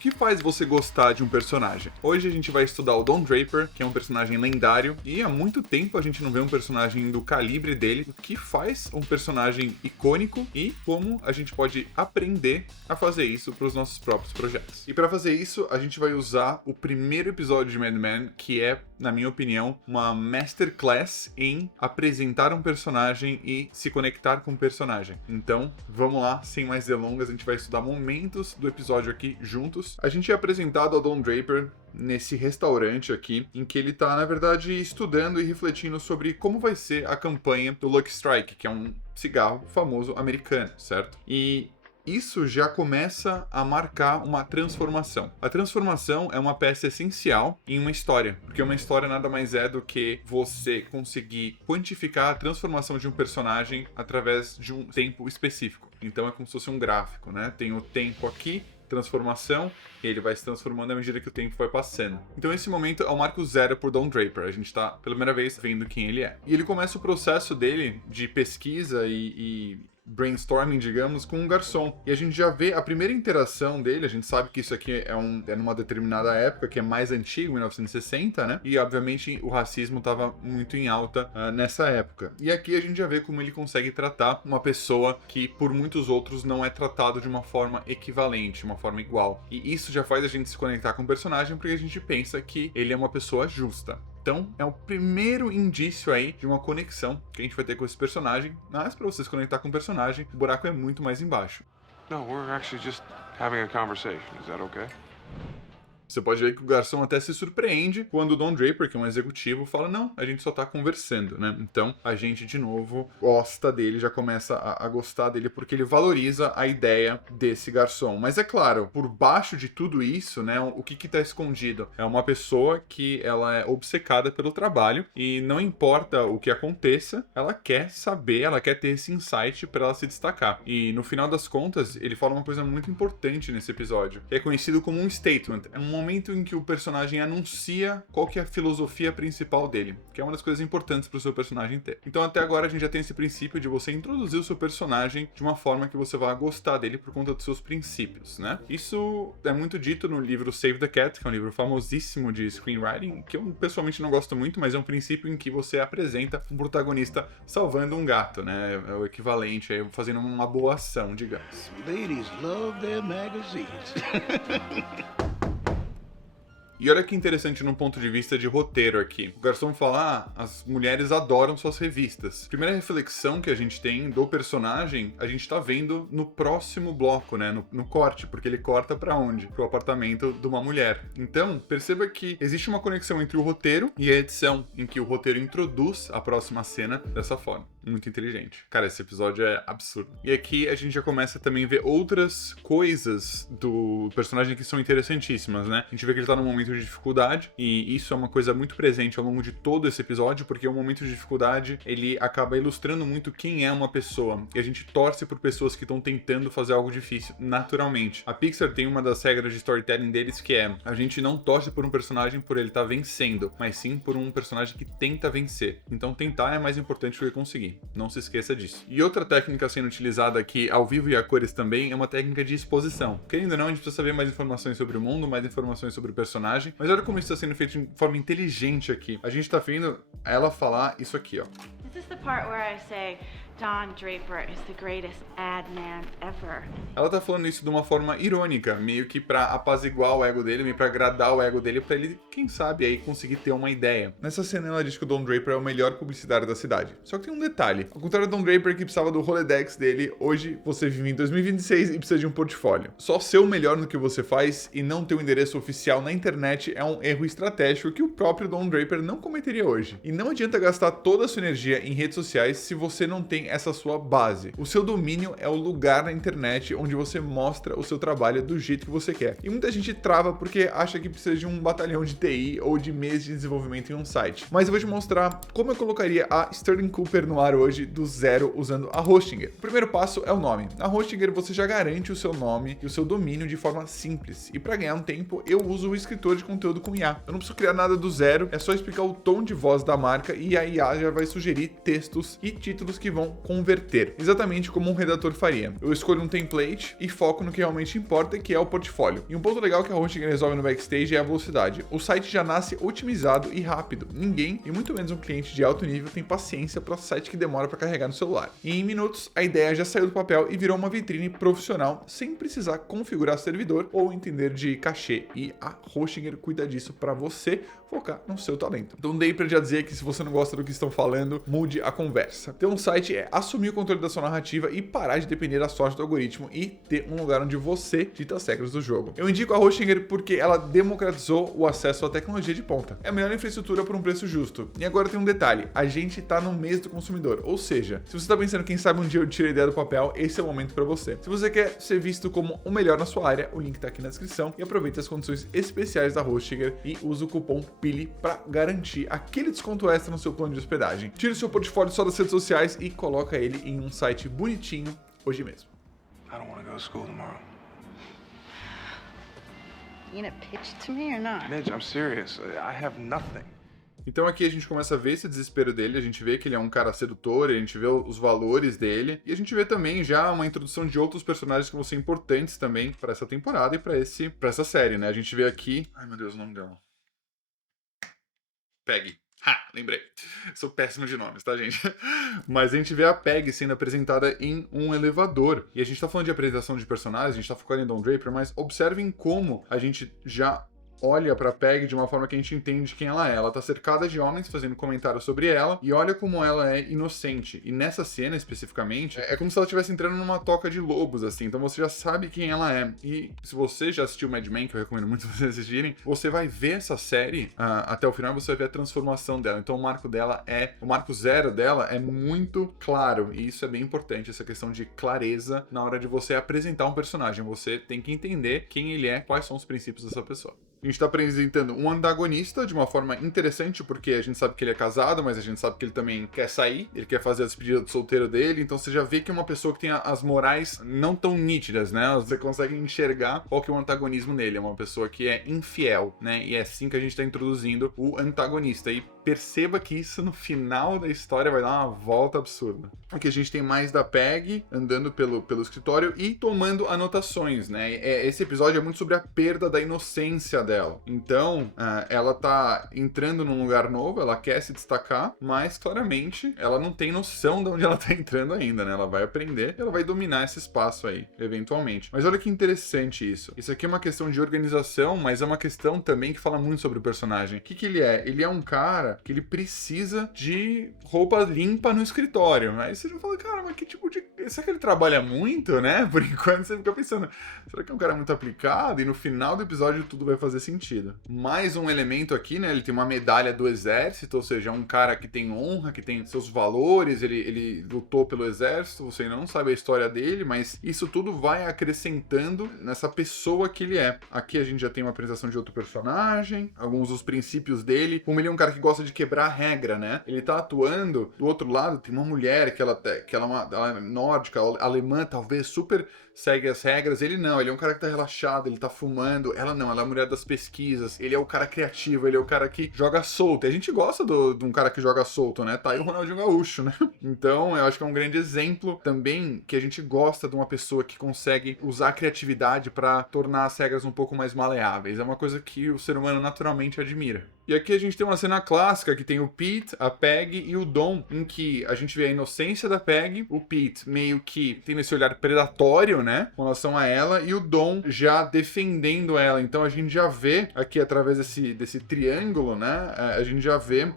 que faz você gostar de um personagem? Hoje a gente vai estudar o Don Draper, que é um personagem lendário, e há muito tempo a gente não vê um personagem do calibre dele. O que faz um personagem icônico e como a gente pode aprender a fazer isso para os nossos próprios projetos. E para fazer isso, a gente vai usar o primeiro episódio de Mad Men, que é, na minha opinião, uma masterclass em apresentar um personagem e se conectar com o personagem. Então, vamos lá, sem mais delongas, a gente vai estudar momentos do episódio aqui juntos. A gente é apresentado ao Don Draper nesse restaurante aqui, em que ele tá, na verdade, estudando e refletindo sobre como vai ser a campanha do Lucky Strike, que é um cigarro famoso americano, certo? E isso já começa a marcar uma transformação. A transformação é uma peça essencial em uma história, porque uma história nada mais é do que você conseguir quantificar a transformação de um personagem através de um tempo específico. Então é como se fosse um gráfico, né? Tem o tempo aqui, transformação, e ele vai se transformando à medida que o tempo vai passando. Então esse momento é o marco zero por Don Draper. A gente tá, pela primeira vez, vendo quem ele é. E ele começa o processo dele de pesquisa e brainstorming, digamos, com um garçom. E a gente já vê a primeira interação dele. A gente sabe que isso aqui é numa determinada época, que é mais antigo, 1960, né? E, obviamente, o racismo estava muito em alta nessa época. E aqui a gente já vê como ele consegue tratar uma pessoa que, por muitos outros, não é tratado de uma forma equivalente, uma forma igual. E isso já faz a gente se conectar com o personagem, porque a gente pensa que ele é uma pessoa justa. Então, é o primeiro indício aí de uma conexão que a gente vai ter com esse personagem. Mas, para você se conectar com o personagem, o buraco é muito mais embaixo. No, we're actually just having a conversation. Is that okay? Você pode ver que o garçom até se surpreende quando o Don Draper, que é um executivo, fala, não, a gente só tá conversando, né? Então, a gente, de novo, gosta dele, já começa a gostar dele, porque ele valoriza a ideia desse garçom. Mas é claro, por baixo de tudo isso, né, o que tá escondido? É uma pessoa que ela é obcecada pelo trabalho e não importa o que aconteça, ela quer saber, ela quer ter esse insight para ela se destacar. E, no final das contas, ele fala uma coisa muito importante nesse episódio, que é conhecido como um statement. É um momento em que o personagem anuncia qual que é a filosofia principal dele, que é uma das coisas importantes para o seu personagem ter. Então até agora a gente já tem esse princípio de você introduzir o seu personagem de uma forma que você vai gostar dele por conta dos seus princípios, né? Isso é muito dito no livro Save the Cat, que é um livro famosíssimo de screenwriting, que eu pessoalmente não gosto muito, mas é um princípio em que você apresenta um protagonista salvando um gato, né? É o equivalente, aí, fazendo uma boa ação, digamos. Ladies love their magazines. E olha que interessante num ponto de vista de roteiro aqui. O garçom fala, as mulheres adoram suas revistas. Primeira reflexão que a gente tem do personagem, a gente tá vendo no próximo bloco, né? No corte, porque ele corta pra onde? Pro apartamento de uma mulher. Então, perceba que existe uma conexão entre o roteiro e a edição, em que o roteiro introduz a próxima cena dessa forma. Muito inteligente. Cara, esse episódio é absurdo. E aqui a gente já começa também a ver outras coisas do personagem que são interessantíssimas, né? A gente vê que ele tá num momento de dificuldade, e isso é uma coisa muito presente ao longo de todo esse episódio, porque o momento de dificuldade, ele acaba ilustrando muito quem é uma pessoa, e a gente torce por pessoas que estão tentando fazer algo difícil naturalmente. A Pixar tem uma das regras de storytelling deles, que é, a gente não torce por um personagem por ele estar vencendo, mas sim por um personagem que tenta vencer. Então tentar é mais importante do que conseguir. Não se esqueça disso. E outra técnica sendo utilizada aqui ao vivo e a cores também é uma técnica de exposição. Querendo ou não, a gente precisa saber mais informações sobre o mundo, mais informações sobre o personagem, mas olha como isso está sendo feito de forma inteligente aqui. A gente tá vendo ela falar isso aqui, ó. This is the part where I say Don Draper is the greatest ad man ever. Ela tá falando isso de uma forma irônica, meio que pra apaziguar o ego dele, meio pra agradar o ego dele, pra ele, quem sabe, aí conseguir ter uma ideia. Nessa cena ela diz que o Don Draper é o melhor publicitário da cidade. Só que tem um detalhe. Ao contrário do Don Draper que precisava do Rolodex dele, hoje você vive em 2026 e precisa de um portfólio. Só ser o melhor no que você faz e não ter um endereço oficial na internet é um erro estratégico que o próprio Don Draper não cometeria hoje. E não adianta gastar toda a sua energia em redes sociais se você não tem essa sua base. O seu domínio é o lugar na internet onde você mostra o seu trabalho do jeito que você quer. E muita gente trava porque acha que precisa de um batalhão de TI ou de meses de desenvolvimento em um site. Mas eu vou te mostrar como eu colocaria a Sterling Cooper no ar hoje do zero usando a Hostinger. O primeiro passo é o nome. Na Hostinger você já garante o seu nome e o seu domínio de forma simples. E para ganhar um tempo, eu uso o escritor de conteúdo com IA. Eu não preciso criar nada do zero, é só explicar o tom de voz da marca e a IA já vai sugerir textos e títulos que vão converter, exatamente como um redator faria. Eu escolho um template e foco no que realmente importa, que é o portfólio. E um ponto legal que a Hostinger resolve no Backstage é a velocidade. O site já nasce otimizado e rápido. Ninguém, e muito menos um cliente de alto nível, tem paciência para site que demora para carregar no celular. E em minutos, a ideia já saiu do papel e virou uma vitrine profissional, sem precisar configurar servidor ou entender de cachê. E a Hostinger cuida disso para você focar no seu talento. Então dei para já dizer que se você não gosta do que estão falando, mude a conversa. Ter um site é assumir o controle da sua narrativa e parar de depender da sorte do algoritmo e ter um lugar onde você dita as regras do jogo. Eu indico a Hostinger porque ela democratizou o acesso à tecnologia de ponta. É a melhor infraestrutura por um preço justo. E agora tem um detalhe, a gente tá no mês do consumidor, ou seja, se você tá pensando quem sabe um dia eu tiro a ideia do papel, esse é o momento para você. Se você quer ser visto como o melhor na sua área, o link tá aqui na descrição e aproveite as condições especiais da Hostinger e use o cupom PILI para garantir aquele desconto extra no seu plano de hospedagem. Tire o seu portfólio só das redes sociais e coloca ele em um site bonitinho hoje mesmo. I don't want to go to school tomorrow. You gonna pitch to me or not? Midge, I'm serious. I have nothing. Então aqui a gente começa a ver esse desespero dele, a gente vê que ele é um cara sedutor, a gente vê os valores dele, e a gente vê também já uma introdução de outros personagens que vão ser importantes também para essa temporada e para essa série, né? A gente vê aqui... Ai meu Deus, o nome dela. Peggy. Lembrei. Sou péssimo de nomes, tá, gente? Mas a gente vê a Peggy sendo apresentada em um elevador. E a gente tá falando de apresentação de personagens, a gente tá focando em Don Draper, mas observem como a gente já olha pra Peggy de uma forma que a gente entende quem ela é. Ela tá cercada de homens fazendo comentários sobre ela, e olha como ela é inocente. E nessa cena, especificamente, é como se ela estivesse entrando numa toca de lobos, assim. Então você já sabe quem ela é. E se você já assistiu Mad Men, que eu recomendo muito vocês assistirem, você vai ver essa série até o final, você vai ver a transformação dela. Então o marco zero dela é muito claro. E isso é bem importante, essa questão de clareza na hora de você apresentar um personagem. Você tem que entender quem ele é, quais são os princípios dessa pessoa. A gente está apresentando um antagonista de uma forma interessante, porque a gente sabe que ele é casado, mas a gente sabe que ele também quer sair, ele quer fazer a despedida do solteiro dele, então você já vê que é uma pessoa que tem as morais não tão nítidas, né? Você consegue enxergar qual que é o antagonismo nele, é uma pessoa que é infiel, né? E é assim que a gente está introduzindo o antagonista. E perceba que isso no final da história vai dar uma volta absurda. Aqui a gente tem mais da Peggy andando pelo escritório e tomando anotações, né? Esse episódio é muito sobre a perda da inocência dela. Então, ela tá entrando num lugar novo, ela quer se destacar, mas claramente ela não tem noção de onde ela tá entrando ainda, né? Ela vai aprender e ela vai dominar esse espaço aí, eventualmente. Mas olha que interessante isso. Isso aqui é uma questão de organização, mas é uma questão também que fala muito sobre o personagem. O que ele é? Ele é um cara que ele precisa de roupa limpa no escritório. Aí você já fala, cara, mas que tipo de... Será que ele trabalha muito, né? Por enquanto você fica pensando, será que é um cara muito aplicado? E no final do episódio tudo vai fazer sentido. Mais um elemento aqui, né? Ele tem uma medalha do exército, ou seja, é um cara que tem honra, que tem seus valores, ele lutou pelo exército, você não sabe a história dele, mas isso tudo vai acrescentando nessa pessoa que ele é. Aqui a gente já tem uma apresentação de outro personagem, alguns dos princípios dele, como ele é um cara que gosta de quebrar a regra, né? Ele tá atuando, do outro lado tem uma mulher que ela é nórdica, alemã, talvez, super segue as regras. Ele não, ele é um cara que tá relaxado, ele tá fumando. Ela não, ela é a mulher das pesquisas. Ele é o cara criativo, ele é o cara que joga solto. E a gente gosta de um cara que joga solto, né? Tá aí o Ronaldinho Gaúcho, né? Então, eu acho que é um grande exemplo também que a gente gosta de uma pessoa que consegue usar a criatividade pra tornar as regras um pouco mais maleáveis. É uma coisa que o ser humano naturalmente admira. E aqui a gente tem uma cena clássica que tem o Pete, a Peggy e o Dom, em que a gente vê a inocência da Peggy, o Pete meio que tem esse olhar predatório, né, com relação a ela, e o Dom já defendendo ela. Então a gente já vê aqui através desse triângulo, né, a gente já vê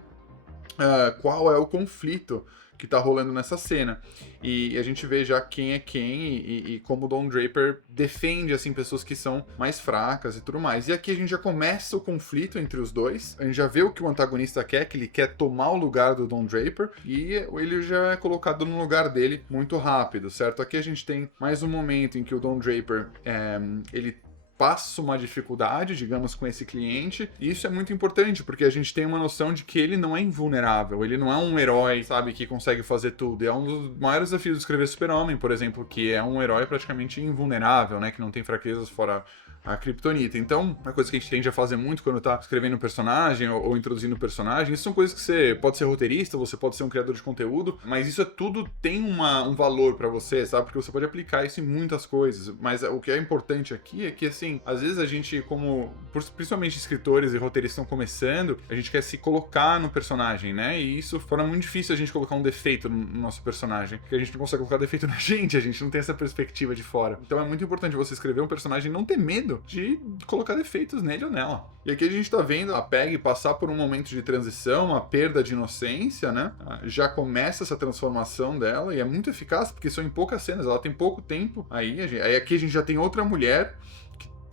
qual é o conflito que tá rolando nessa cena. E a gente vê já quem é quem e como o Don Draper defende, assim, pessoas que são mais fracas e tudo mais. E aqui a gente já começa o conflito entre os dois. A gente já vê o que o antagonista quer, que ele quer tomar o lugar do Don Draper, e ele já é colocado no lugar dele muito rápido, certo? Aqui a gente tem mais um momento em que o Don Draper, ele passa uma dificuldade, digamos, com esse cliente. E isso é muito importante, porque a gente tem uma noção de que ele não é invulnerável, ele não é um herói, sabe, que consegue fazer tudo. É um dos maiores desafios de escrever Super-Homem, por exemplo, que é um herói praticamente invulnerável, né, que não tem fraquezas fora a Kryptonita. Então, uma coisa que a gente tende a fazer muito quando tá escrevendo um personagem ou introduzindo um personagem, isso são coisas que você pode ser roteirista, você pode ser um criador de conteúdo, mas isso tudo tem um valor pra você, sabe? Porque você pode aplicar isso em muitas coisas. Mas o que é importante aqui é que, assim, às vezes a gente, principalmente escritores e roteiristas estão começando, a gente quer se colocar no personagem, né? E isso torna muito difícil a gente colocar um defeito no nosso personagem, porque a gente não consegue colocar defeito na gente não tem essa perspectiva de fora. Então é muito importante você escrever um personagem e não ter medo de colocar defeitos nele ou nela. E aqui a gente tá vendo a Peggy passar por um momento de transição, uma perda de inocência, né? Já começa essa transformação dela e é muito eficaz porque são em poucas cenas, ela tem pouco tempo aí aqui a gente já tem outra mulher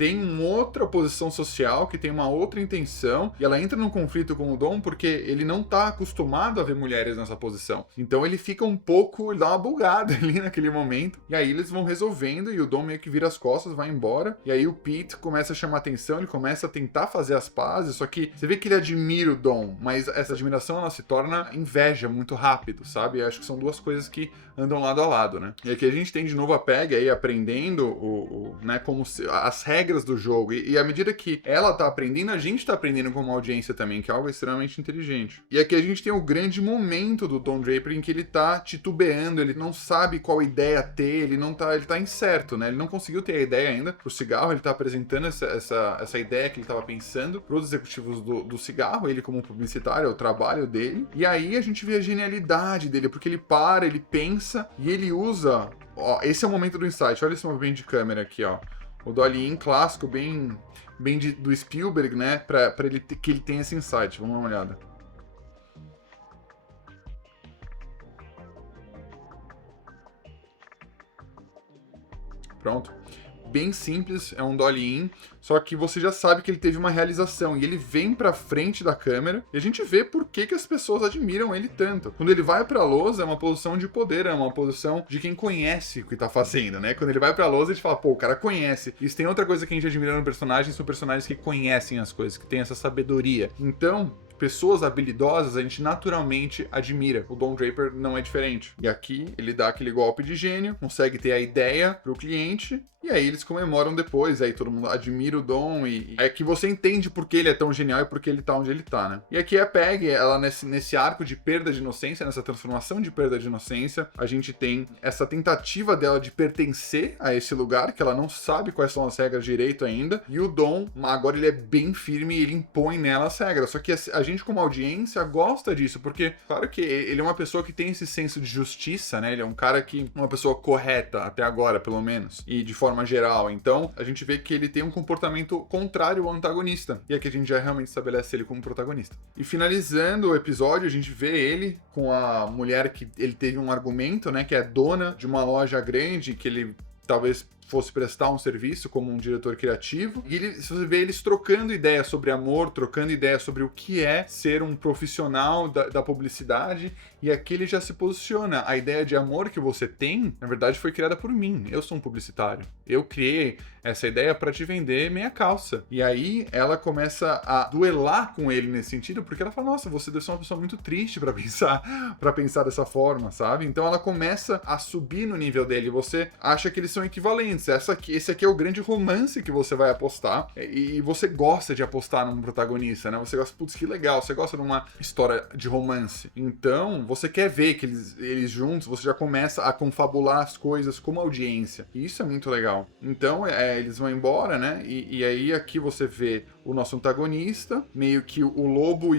tem uma outra posição social, que tem uma outra intenção, e ela entra num conflito com o Dom porque ele não tá acostumado a ver mulheres nessa posição. Então ele fica um pouco, ele dá uma bugada ali naquele momento, e aí eles vão resolvendo, e o Dom meio que vira as costas, vai embora, e aí o Pete começa a chamar atenção, ele começa a tentar fazer as pazes, só que você vê que ele admira o Dom, mas essa admiração ela se torna inveja muito rápido, sabe? Eu acho que são duas coisas que andam lado a lado, né? E aqui a gente tem de novo a Peggy aí aprendendo né, como as regras do jogo, e à medida que ela tá aprendendo, a gente tá aprendendo como audiência também, que é algo extremamente inteligente. E aqui a gente tem o grande momento do Don Draper em que ele tá titubeando, ele não sabe qual ideia ter, ele tá incerto, né? Ele não conseguiu ter a ideia ainda pro cigarro, ele tá apresentando essa ideia que ele tava pensando pros executivos do cigarro, ele como publicitário, é o trabalho dele, e aí a gente vê a genialidade dele, porque ele para, ele pensa, e ele usa, esse é o momento do insight, olha esse movimento de câmera aqui, o Dolly-in clássico, bem do Spielberg, né? Pra que ele tenha esse insight. Vamos dar uma olhada. Pronto. Bem simples, é um dolly-in, só que você já sabe que ele teve uma realização, e ele vem pra frente da câmera, e a gente vê por que as pessoas admiram ele tanto. Quando ele vai pra lousa, é uma posição de poder, é uma posição de quem conhece o que tá fazendo, né? Quando ele vai pra lousa, a gente fala, pô, o cara conhece. Isso tem outra coisa que a gente admira no personagem, são personagens que conhecem as coisas, que têm essa sabedoria. Então, pessoas habilidosas, a gente naturalmente admira. O Don Draper não é diferente. E aqui, ele dá aquele golpe de gênio, consegue ter a ideia pro cliente, e aí eles comemoram depois, aí todo mundo admira o Dom, e é que você entende por que ele é tão genial e por que ele tá onde ele tá, né? E aqui a Peggy, ela nesse arco de perda de inocência, nessa transformação de perda de inocência, a gente tem essa tentativa dela de pertencer a esse lugar, que ela não sabe quais são as regras direito ainda, e o Dom, agora ele é bem firme e ele impõe nela as regras, só que a gente como audiência gosta disso, porque claro que ele é uma pessoa que tem esse senso de justiça, né? Ele é um cara que, uma pessoa correta, até agora pelo menos, e de forma geral. Então, a gente vê que ele tem um comportamento contrário ao antagonista. E aqui a gente já realmente estabelece ele como protagonista. E finalizando o episódio, a gente vê ele com a mulher que ele teve um argumento, né? Que é dona de uma loja grande, que ele talvez fosse prestar um serviço como um diretor criativo, e você vê eles trocando ideias sobre amor, trocando ideias sobre o que é ser um profissional da publicidade, e aqui ele já se posiciona. A ideia de amor que você tem, na verdade, foi criada por mim. Eu sou um publicitário. Eu criei essa ideia para te vender meia calça. E aí ela começa a duelar com ele nesse sentido, porque ela fala, nossa, você deve ser uma pessoa muito triste para pensar dessa forma, sabe? Então ela começa a subir no nível dele. Você acha que eles são equivalentes. Esse aqui é o grande romance que você vai apostar, e você gosta de apostar num protagonista, né? Você gosta, putz, que legal, você gosta de uma história de romance. Então, você quer ver que eles juntos, você já começa a confabular as coisas como audiência. E isso é muito legal. Então, eles vão embora, né? E aí aqui você vê o nosso antagonista, meio que o lobo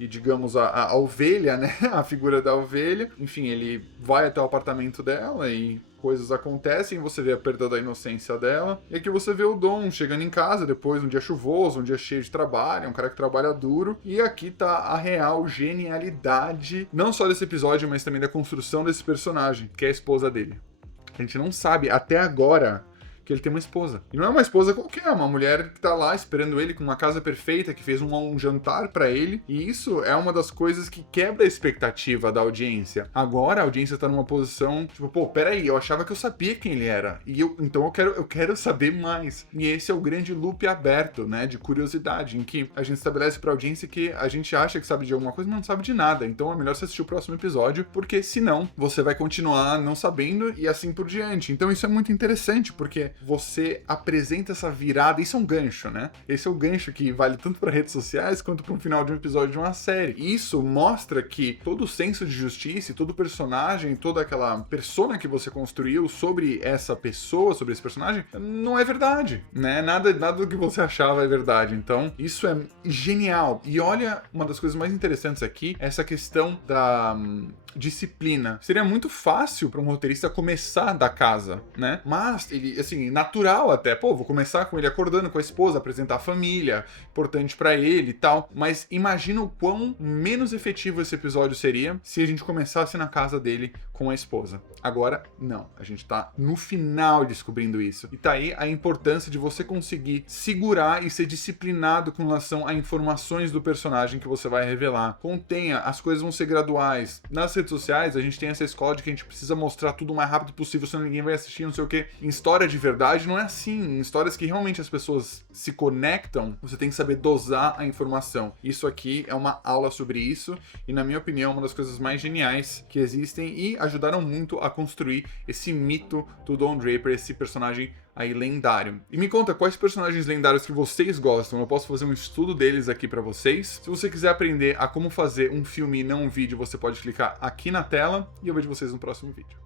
e digamos, a ovelha, né? A figura da ovelha. Enfim, ele vai até o apartamento dela e coisas acontecem, você vê a perda da inocência dela, e aqui você vê o Dom chegando em casa depois, um dia chuvoso, um dia cheio de trabalho, é um cara que trabalha duro, e aqui tá a real genialidade, não só desse episódio, mas também da construção desse personagem, que é a esposa dele. A gente não sabe até agora que ele tem uma esposa. E não é uma esposa qualquer, é uma mulher que tá lá esperando ele com uma casa perfeita, que fez um jantar pra ele, e isso é uma das coisas que quebra a expectativa da audiência. Agora a audiência tá numa posição, tipo, pô, peraí, eu achava que eu sabia quem ele era, e então eu quero saber mais. E esse é o grande loop aberto, né, de curiosidade, em que a gente estabelece pra audiência que a gente acha que sabe de alguma coisa, mas não sabe de nada. Então é melhor você assistir o próximo episódio, porque senão você vai continuar não sabendo e assim por diante. Então isso é muito interessante, porque você apresenta essa virada. Isso é um gancho, né? Esse é o gancho que vale tanto para redes sociais quanto para um final de um episódio de uma série. E isso mostra que todo o senso de justiça, todo personagem, toda aquela persona que você construiu sobre essa pessoa, sobre esse personagem, não é verdade, né? Nada do que você achava é verdade. Então, isso é genial. E olha, uma das coisas mais interessantes aqui é essa questão da disciplina. Seria muito fácil para um roteirista começar da casa, né? Mas ele, assim, natural até. Pô, vou começar com ele acordando com a esposa, apresentar a família, importante para ele e tal. Mas imagina o quão menos efetivo esse episódio seria se a gente começasse na casa dele com a esposa. Agora, não. A gente tá no final descobrindo isso. E tá aí a importância de você conseguir segurar e ser disciplinado com relação a informações do personagem que você vai revelar. Contenha, as coisas vão ser graduais. Nas redes sociais, a gente tem essa escola de que a gente precisa mostrar tudo o mais rápido possível, senão ninguém vai assistir, não sei o quê. Em história de verdade, não é assim. Em histórias que realmente as pessoas se conectam, você tem que saber dosar a informação. Isso aqui é uma aula sobre isso, e na minha opinião, uma das coisas mais geniais que existem e ajudaram muito a construir esse mito do Don Draper, esse personagem aí lendário. E me conta quais personagens lendários que vocês gostam. Eu posso fazer um estudo deles aqui pra vocês. Se você quiser aprender a como fazer um filme e não um vídeo, você pode clicar aqui na tela e eu vejo vocês no próximo vídeo.